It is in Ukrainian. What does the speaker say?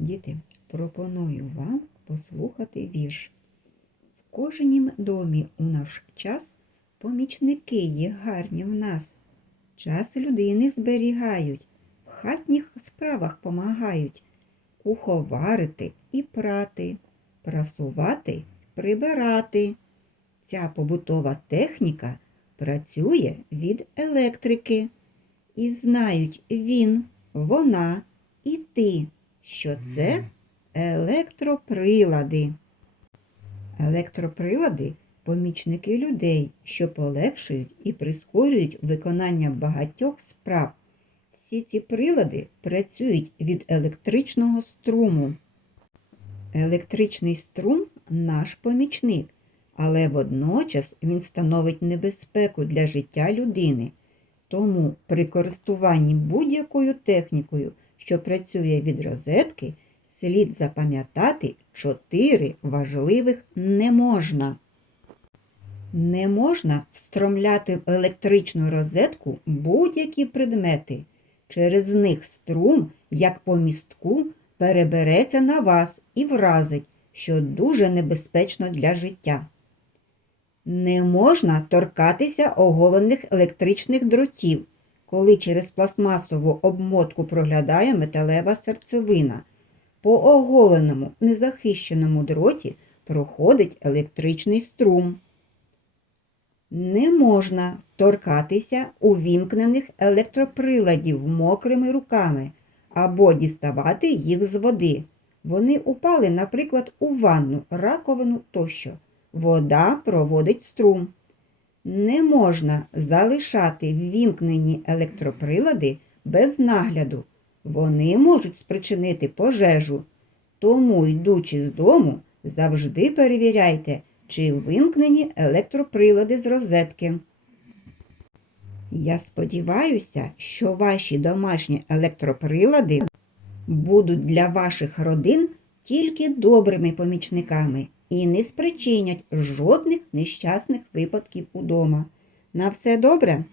Діти, пропоную вам послухати вірш. В кожнім домі у наш час помічники є гарні в нас. Час людини зберігають, в хатніх справах помагають, куховарити і прати, прасувати, прибирати. Ця побутова техніка працює від електрики. І знають він, вона і ти, що це електроприлади. Електроприлади помічники людей, що полегшують і прискорюють виконання багатьох справ. Всі ці прилади працюють від електричного струму. Електричний струм наш помічник, але водночас він становить небезпеку для життя людини. Тому при користуванні будь-якою технікою, що працює від розетки, слід запам'ятати чотири важливих не можна. Не можна встромляти в електричну розетку будь-які предмети. Через них струм, як по містку, перебереться на вас і вразить, що дуже небезпечно для життя. Не можна торкатися оголених електричних дротів, коли через пластмасову обмотку проглядає металева серцевина. По оголеному незахищеному дроті проходить електричний струм. Не можна торкатися увімкнених електроприладів мокрими руками або діставати їх з води. Вони упали, наприклад, у ванну, раковину тощо. Вода проводить струм. Не можна залишати ввімкнені електроприлади без нагляду. Вони можуть спричинити пожежу. Тому, йдучи з дому, завжди перевіряйте, чи вимкнені електроприлади з розетки. Я сподіваюся, що ваші домашні електроприлади будуть для ваших родин тільки добрими помічниками і не спричинять жодних нещасних випадків удома. На все добре!